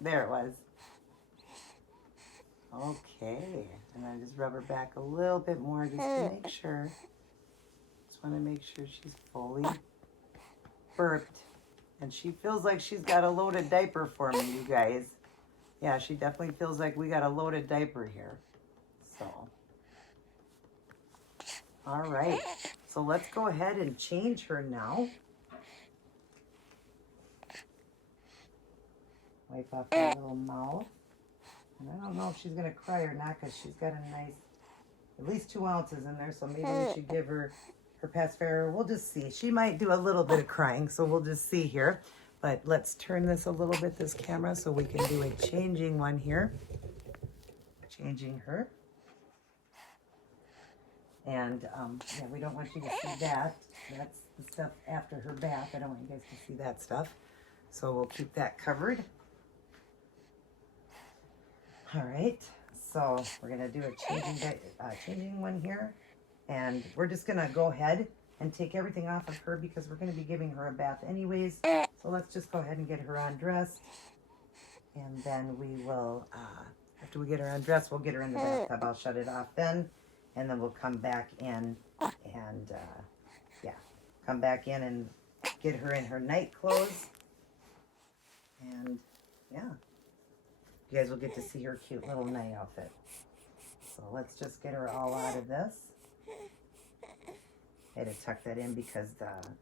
there it was. Okay, and I just rub her back a little bit more just to make sure. Just want to make sure she's fully burped. And she feels like she's got a loaded diaper for me, you guys. Yeah, she definitely feels like we got a loaded diaper here. So, all right. So let's go ahead and change her now. Wipe off her little mouth. And I don't know if she's going to cry or not because she's got a nice, at least 2 ounces in there. So maybe we should give her her pacifier. We'll just see. She might do a little bit of crying, so we'll just see here. But let's turn this a little bit, this camera, so we can do a changing one here. Changing her. And yeah, we don't want you to see that. That's the stuff after her bath. I don't want you guys to see that stuff. So we'll keep that covered. All right, so we're gonna do a changing one here. And we're just gonna go ahead and take everything off of her because we're gonna be giving her a bath anyways. So let's just go ahead and get her undressed. And then we will, after we get her undressed, we'll get her in the bathtub. I'll shut it off then. And then we'll come back in and, yeah, come back in and get her in her night clothes. And, yeah, you guys will get to see her cute little night outfit. So let's just get her all out of this. I had to tuck that in because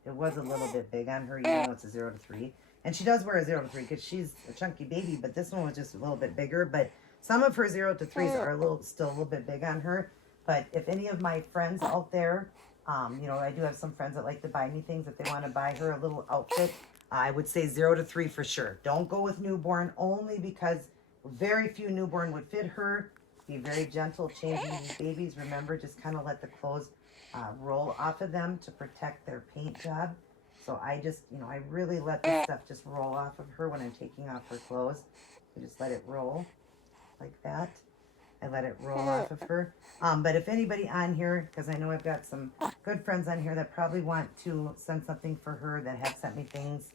it was a little bit big on her, even though it's a 0 to 3. And she does wear a 0 to 3 because she's a chunky baby, but this one was just a little bit bigger. But some of her 0 to 3s are still a little bit big on her. But if any of my friends out there, you know, I do have some friends that like to buy me things if they want to buy her a little outfit. I would say 0 to 3 for sure. Don't go with newborn, only because very few newborn would fit her. Be very gentle changing these babies. Remember, just kind of let the clothes roll off of them to protect their paint job. So I just, you know, I really let this stuff just roll off of her when I'm taking off her clothes. I just let it roll like that. I let it roll off of her. But if anybody on here, because I know I've got some good friends on here that probably want to send something for her that have sent me things.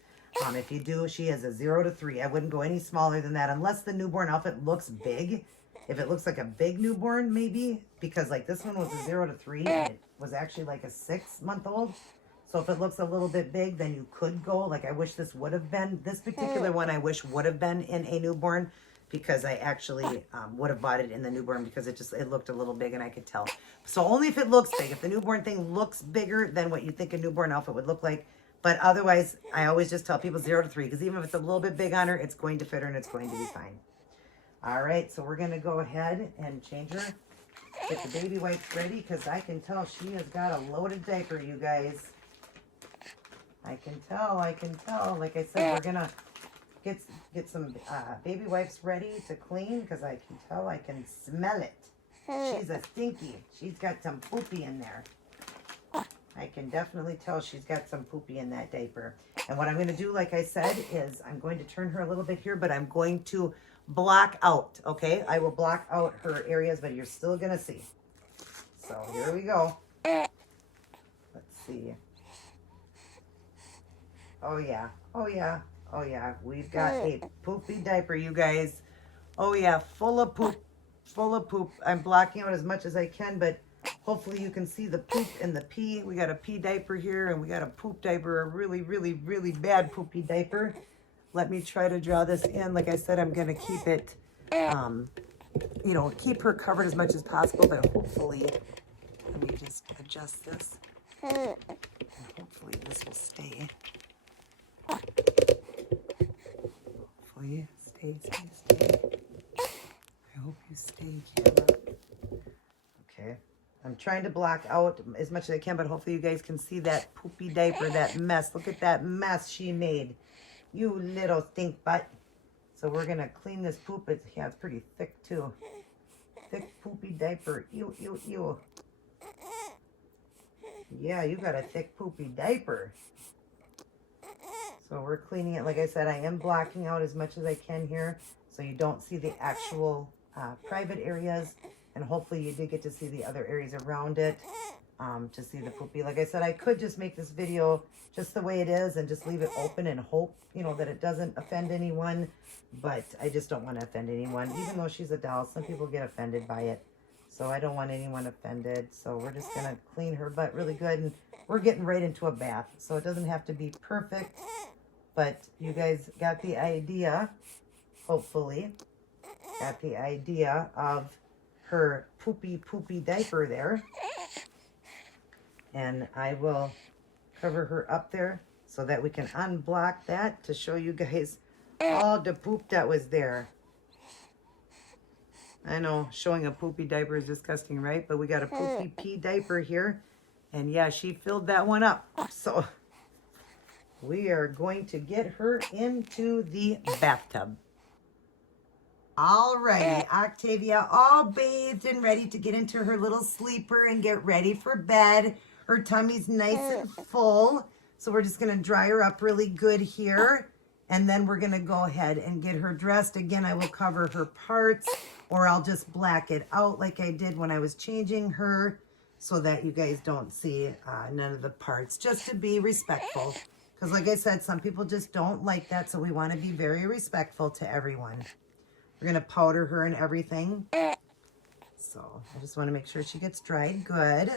If you do, she is a 0 to 3. I wouldn't go any smaller than that unless the newborn outfit looks big. If it looks like a big newborn, maybe. Because like this one was a 0 to 3. And it was actually like a 6-month-old. So if it looks a little bit big, then you could go. Like I wish this would have been. This particular one I wish would have been in a newborn. Because I actually would have bought it in the newborn because it looked a little big and I could tell. So only if it looks big. If the newborn thing looks bigger than what you think a newborn outfit would look like. But otherwise, I always just tell people 0 to 3. Because even if it's a little bit big on her, it's going to fit her and it's going to be fine. All right, so we're going to go ahead and change her. Get the baby wipes ready because I can tell she has got a loaded diaper, you guys. I can tell. Like I said, we're going to get some baby wipes ready to clean because I can tell, I can smell it. She's a stinky. She's got some poopy in there. I can definitely tell she's got some poopy in that diaper. And what I'm going to do, like I said, is I'm going to turn her a little bit here, but I'm going to block out, okay? I will block out her areas, but you're still going to see. So here we go. Let's see. Oh, yeah. Oh, yeah. Oh, yeah. We've got a poopy diaper, you guys. Oh, yeah. Full of poop. Full of poop. I'm blocking out as much as I can, but hopefully you can see the poop and the pee. We got a pee diaper here, and we got a poop diaper, a really, really, really bad poopy diaper. Let me try to draw this in. Like I said, I'm going to keep it, you know, keep her covered as much as possible, but hopefully, let me just adjust this. And hopefully this will stay. Hopefully, stay. I hope you stay, camera. Okay. I'm trying to block out as much as I can, but hopefully you guys can see that poopy diaper, that mess. Look at that mess she made. You little stink butt. So we're going to clean this poop. Yeah, it's pretty thick too. Thick poopy diaper. Ew, ew, ew. Yeah, you got a thick poopy diaper. So we're cleaning it. Like I said, I am blocking out as much as I can here so you don't see the actual private areas. And hopefully you did get to see the other areas around it to see the poopy. Like I said, I could just make this video just the way it is and just leave it open and hope, you know, that it doesn't offend anyone. But I just don't want to offend anyone. Even though she's a doll, some people get offended by it. So I don't want anyone offended. So we're just going to clean her butt really good. And we're getting right into a bath. So it doesn't have to be perfect. But you guys got the idea, hopefully. Got the idea of her poopy diaper there. And I will cover her up there so that we can unblock that to show you guys all the poop that was there. I know showing a poopy diaper is disgusting, right? But we got a poopy pee diaper here. And yeah, she filled that one up. So we are going to get her into the bathtub. Alrighty, Octavia all bathed and ready to get into her little sleeper and get ready for bed. Her tummy's nice and full. So we're just going to dry her up really good here. And then we're going to go ahead and get her dressed. Again, I will cover her parts or I'll just black it out like I did when I was changing her so that you guys don't see none of the parts, just to be respectful. Because like I said, some people just don't like that. So we want to be very respectful to everyone. We're going to powder her and everything. So I just want to make sure she gets dried good.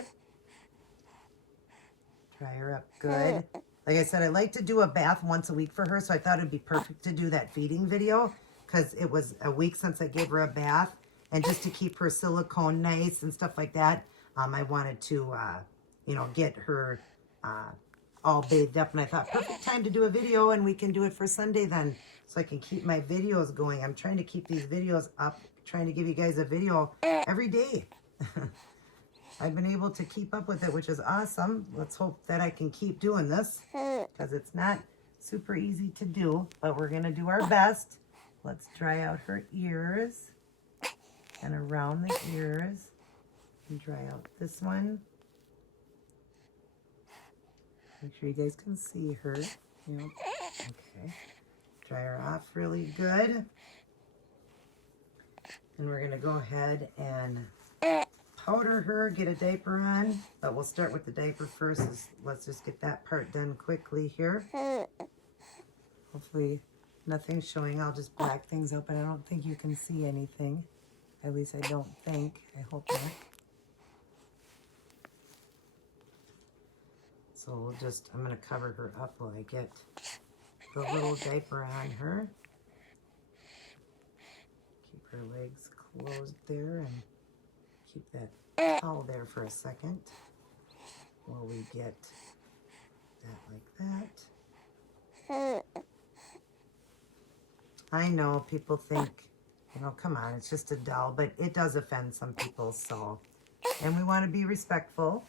Dry her up good. Like I said, I like to do a bath once a week for her. So I thought it'd be perfect to do that feeding video. Because it was a week since I gave her a bath. And just to keep her silicone nice and stuff like that. I wanted to, you know, get her all bathed up. And I thought, perfect time to do a video. And we can do it for Sunday then. So I can keep my videos going. I'm trying to keep these videos up, trying to give you guys a video every day. I've been able to keep up with it, which is awesome. Let's hope that I can keep doing this because it's not super easy to do, but we're going to do our best. Let's dry out her ears and around the ears and dry out this one. Make sure you guys can see her. Yep. Okay. Dry her off really good. And we're going to go ahead and powder her, get a diaper on. But we'll start with the diaper first. Let's just get that part done quickly here. Hopefully nothing's showing. I'll just black things up, and I don't think you can see anything. At least I don't think. I hope not. So we'll just, I'm going to cover her up while I get the little diaper on her. Keep her legs closed there and keep that towel there for a second while we get that like that. I know people think, you know, come on, it's just a doll, but it does offend some people, so. And we want to be respectful.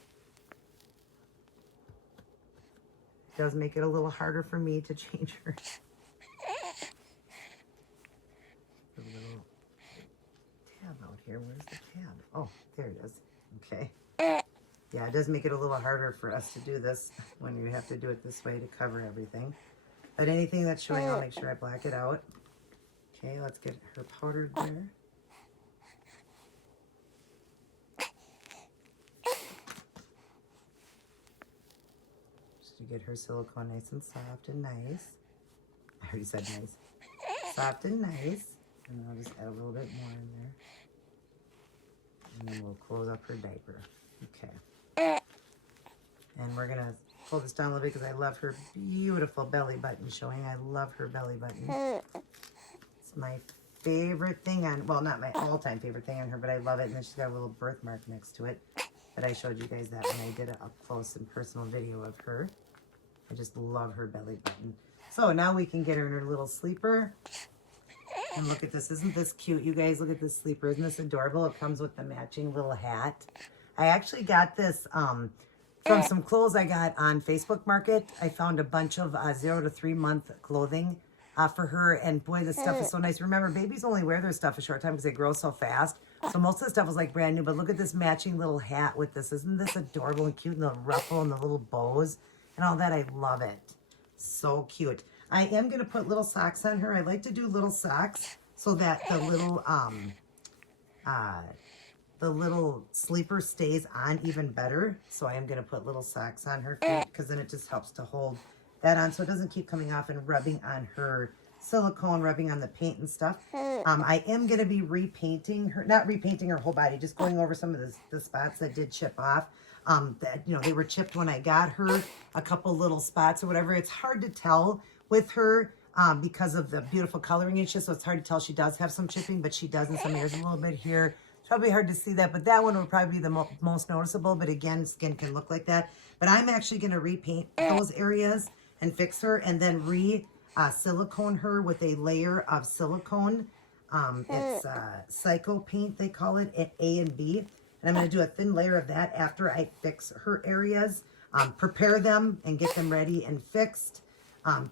It does make it a little harder for me to change her. A little tab out here. Where's the tab? Oh, there it is. Okay. Yeah, it does make it a little harder for us to do this when you have to do it this way to cover everything. But anything that's showing, I'll make sure I black it out. Okay, let's get her powdered there. Just to get her silicone nice and soft and nice. I already said nice. Soft and nice. And then I'll just add a little bit more in there. And then we'll close up her diaper. Okay. And we're going to pull this down a little bit because I love her beautiful belly button showing. I love her belly button. It's my favorite thing on, well, not my all-time favorite thing on her, but I love it. And then she's got a little birthmark next to it. But I showed you guys that when I did an up-close and personal video of her. I just love her belly button. So now we can get her in her little sleeper. And look at this. Isn't this cute? You guys, look at this sleeper. Isn't this adorable? It comes with the matching little hat. I actually got this from some clothes I got on Facebook Market. I found a bunch of 0 to 3 month clothing for her. And boy, this stuff is so nice. Remember, babies only wear their stuff a short time because they grow so fast. So most of the stuff was like brand new. But look at this matching little hat with this. Isn't this adorable and cute? And the ruffle and the little bows and all that. I love it. So cute. I am going to put little socks on her. I like to do little socks so that the little sleeper stays on even better. So I am going to put little socks on her feet because then it just helps to hold that on so it doesn't keep coming off and rubbing on her silicone, rubbing on the paint and stuff. I am going to be repainting her, not repainting her whole body, just going over some of the spots that did chip off. That, you know, they were chipped when I got her, a couple little spots or whatever. It's hard to tell with her because of the beautiful coloring and shit, so it's hard to tell. She does have some chipping, but she does in some areas a little bit here. It's probably hard to see that, but that one would probably be the most noticeable. But again, skin can look like that. But I'm actually going to repaint those areas and fix her, and then silicone her with a layer of silicone. It's Psycho Paint, they call it, at A and B. And I'm going to do a thin layer of that after I fix her areas, prepare them and get them ready and fixed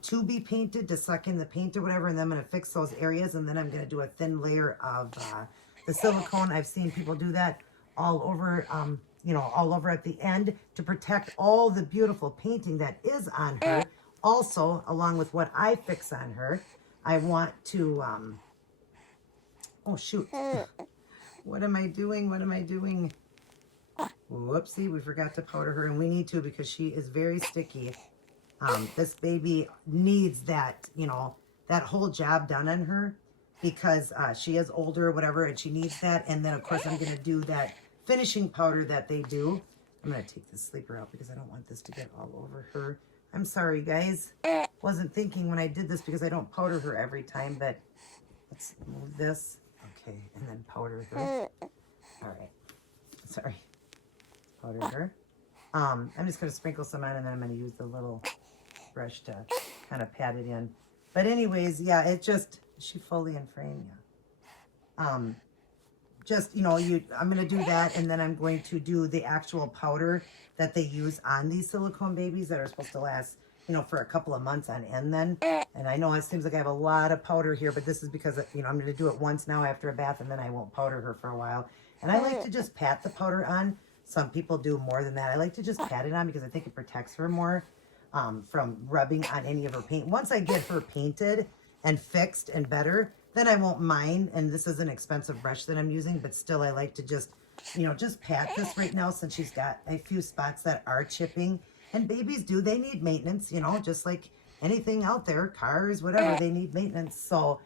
to be painted, to suck in the paint or whatever. And then I'm going to fix those areas, and then I'm going to do a thin layer of the silicone. I've seen people do that all over, you know, all over at the end to protect all the beautiful painting that is on her. Also, along with what I fix on her, I want to, oh shoot. What am I doing? What am I doing? Whoopsie, we forgot to powder her, and we need to because she is very sticky. This baby needs that, you know, that whole job done on her because she is older or whatever, and she needs that. And then, of course, I'm going to do that finishing powder that they do. I'm going to take this sleeper out because I don't want this to get all over her. I'm sorry, guys. Wasn't thinking when I did this because I don't powder her every time, but let's move this. Okay, and then powder her. All right. Sorry. Powder her. I'm just going to sprinkle some on, and then I'm going to use the little brush to kind of pat it in. But anyways, yeah, it just, is she fully in frame? Yeah. Just, you know, I'm going to do that, and then I'm going to do the actual powder that they use on these silicone babies that are supposed to last, you know, for a couple of months on end then. And I know it seems like I have a lot of powder here, but this is because, you know, I'm going to do it once now after a bath, and then I won't powder her for a while. And I like to just pat the powder on. Some people do more than that. I like to just pat it on because I think it protects her more from rubbing on any of her paint. Once I get her painted and fixed and better, then I won't mind. And this is an expensive brush that I'm using, but still I like to just, you know, just pat this right now since she's got a few spots that are chipping. And babies do, they need maintenance, you know, just like anything out there, cars, whatever, they need maintenance. So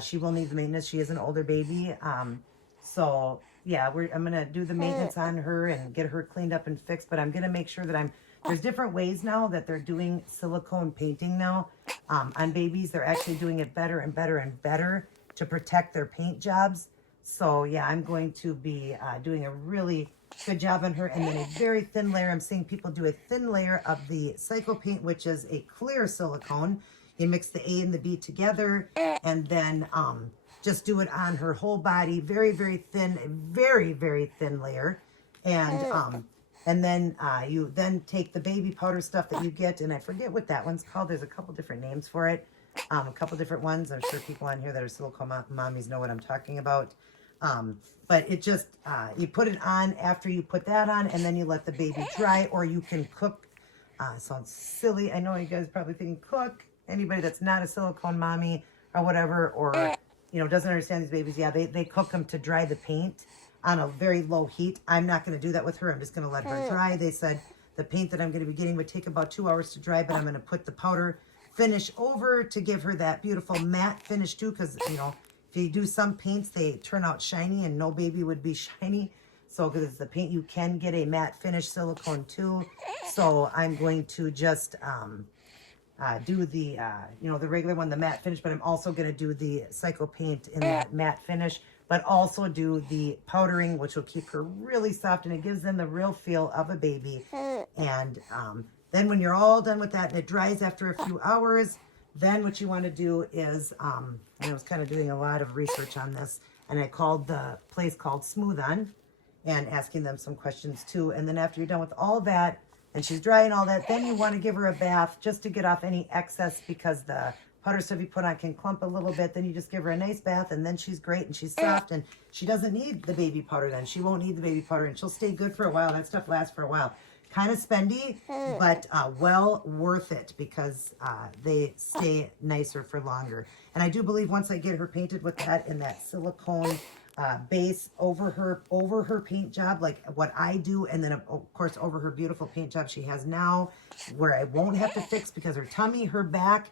she will need the maintenance. She is an older baby. So yeah, I'm going to do the maintenance on her and get her cleaned up and fixed, but I'm going to make sure that there's different ways now that they're doing silicone painting now on babies. They're actually doing it better and better and better to protect their paint jobs. So yeah, I'm going to be doing a really good job on her, and then a very thin layer. I'm seeing people do a thin layer of the Psycho Paint, which is a clear silicone. You mix the A and the B together, and then just do it on her whole body. Very, very thin, very, very thin layer. And then you then take the baby powder stuff that you get, and I forget what that one's called. There's a couple different names for it. A couple different ones. I'm sure people on here that are silicone mommies know what I'm talking about. But it just, you put it on after you put that on, and then you let the baby dry, or you can cook. Sounds silly. I know you guys are probably thinking cook. Anybody that's not a silicone mommy or whatever, or, you know, doesn't understand these babies, yeah, they cook them to dry the paint on a very low heat. I'm not going to do that with her. I'm just going to let her dry. They said the paint that I'm going to be getting would take about 2 hours to dry, but I'm going to put the powder finish over to give her that beautiful matte finish too, because, you know, if you do some paints, they turn out shiny, and no baby would be shiny. So because it's the paint, you can get a matte finish silicone too. So I'm going to just do the, you know, the regular one, the matte finish, but I'm also going to do the Psycho Paint in that matte finish, but also do the powdering, which will keep her really soft, and it gives them the real feel of a baby. And then when you're all done with that and it dries after a few hours, then what you want to do is, and I was kind of doing a lot of research on this, and I called the place called Smooth On and asking them some questions too. And then after you're done with all that, and she's dry and all that, then you want to give her a bath just to get off any excess, because the powder stuff you put on can clump a little bit. Then you just give her a nice bath, and then she's great and she's soft, and she doesn't need the baby powder then. She won't need the baby powder, and she'll stay good for a while. That stuff lasts for a while. Kind of spendy, but well worth it, because they stay nicer for longer. And I do believe once I get her painted with that and that silicone base over her paint job, like what I do, and then of course over her beautiful paint job she has now, where I won't have to fix, because her tummy, her back,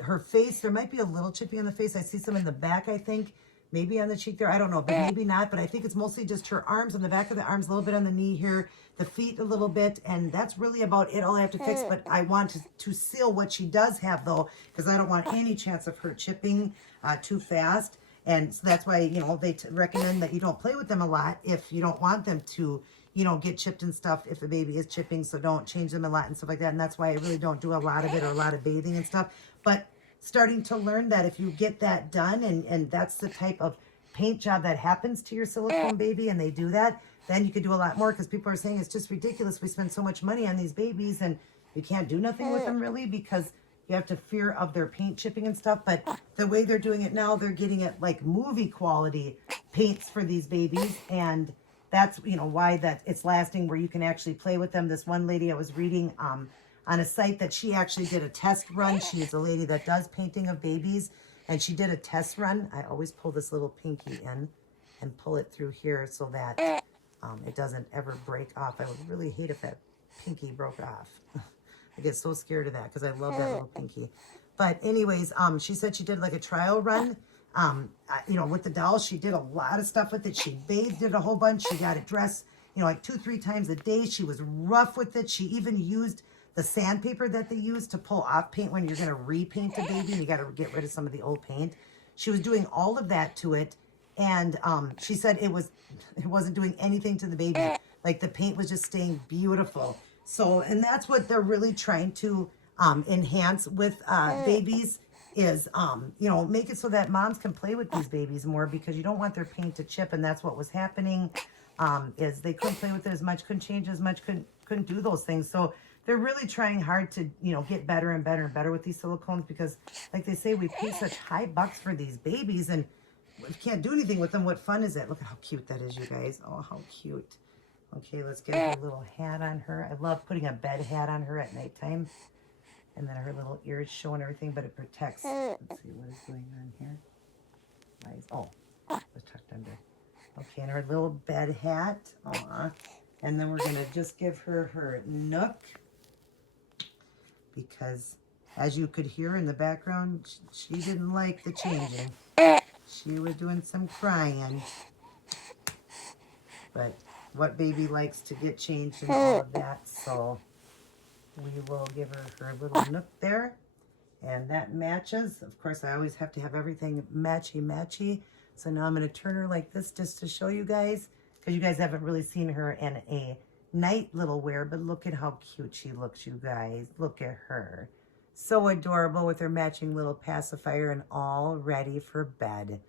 her face, there might be a little chippy on the face. I see some in the back, I think. Maybe on the cheek there, I don't know, but maybe not. But I think it's mostly just her arms, on the back of the arms, a little bit on the knee here, the feet a little bit, and that's really about it, all I have to fix. But I want to seal what she does have, though, because I don't want any chance of her chipping too fast. And so that's why, you know, they recommend that you don't play with them a lot if you don't want them to, you know, get chipped and stuff if the baby is chipping. So don't change them a lot and stuff like that. And that's why I really don't do a lot of it, or a lot of bathing and stuff. But starting to learn that if you get that done, and that's the type of paint job that happens to your silicone baby, and they do that, then you could do a lot more, because people are saying it's just ridiculous. We spend so much money on these babies and you can't do nothing with them really, because you have to fear of their paint chipping and stuff. But the way they're doing it now, they're getting it like movie quality paints for these babies, and that's, you know, why that it's lasting, where you can actually play with them. This one lady I was reading on a site that she actually did a test run. She is a lady that does painting of babies, and she did a test run. I always pull this little pinky in and pull it through here so that it doesn't ever break off. I would really hate if that pinky broke off. I get so scared of that, because I love that little pinky. But anyways, she said she did like a trial run. You know, with the doll, she did a lot of stuff with it. She bathed it a whole bunch. She got it dressed, you know, like 2-3 times a day. She was rough with it. She even used the sandpaper that they use to pull off paint when you're going to repaint a baby. You got to get rid of some of the old paint. She was doing all of that to it, and she said it wasn't doing anything to the baby. Like, the paint was just staying beautiful. So, and that's what they're really trying to enhance with babies, is you know, make it so that moms can play with these babies more, because you don't want their paint to chip. And that's what was happening, is they couldn't play with it as much, couldn't change as much, couldn't do those things. So they're really trying hard to, you know, get better and better and better with these silicones, because like they say, we pay such high bucks for these babies, and we can't do anything with them. What fun is it? Look at how cute that is, you guys. Oh, how cute. Okay, let's get her little hat on her. I love putting a bed hat on her at nighttime. And then her little ears showing everything, but it protects. Let's see what is going on here. Oh, it was tucked under. Okay, and her little bed hat. Aw. And then we're going to just give her her nook, because as you could hear in the background, she didn't like the changing. She was doing some crying. But what baby likes to get changed and all of that? So we will give her her little nook there. And that matches. Of course, I always have to have everything matchy-matchy. So now I'm going to turn her like this just to show you guys, because you guys haven't really seen her in a night little wear. But look at how cute she looks, you guys. Look at her. So adorable with her matching little pacifier and all ready for bed.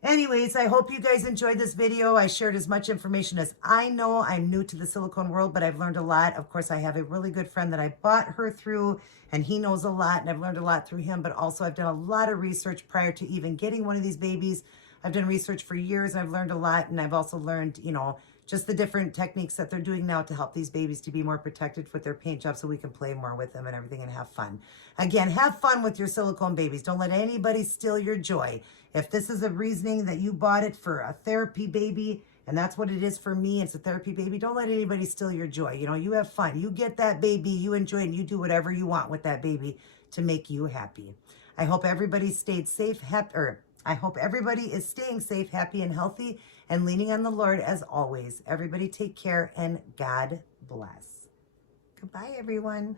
Anyways, I hope you guys enjoyed this video. I shared as much information as I know. I'm new to the silicone world, but I've learned a lot. Of course, I have a really good friend that I bought her through, and he knows a lot, and I've learned a lot through him. But also, I've done a lot of research prior to even getting one of these babies. I've done research for years. I've learned a lot, and I've also learned, you know, just the different techniques that they're doing now to help these babies to be more protected with their paint job, so we can play more with them and everything and have fun. Again, have fun with your silicone babies. Don't let anybody steal your joy. If this is a reasoning that you bought it for a therapy baby, and that's what it is for me, it's a therapy baby, don't let anybody steal your joy. You know, you have fun. You get that baby, you enjoy it, and you do whatever you want with that baby to make you happy. I hope everybody stayed safe, I hope everybody is staying safe, happy, and healthy, and leaning on the Lord as always. Everybody take care, and God bless. Goodbye, everyone.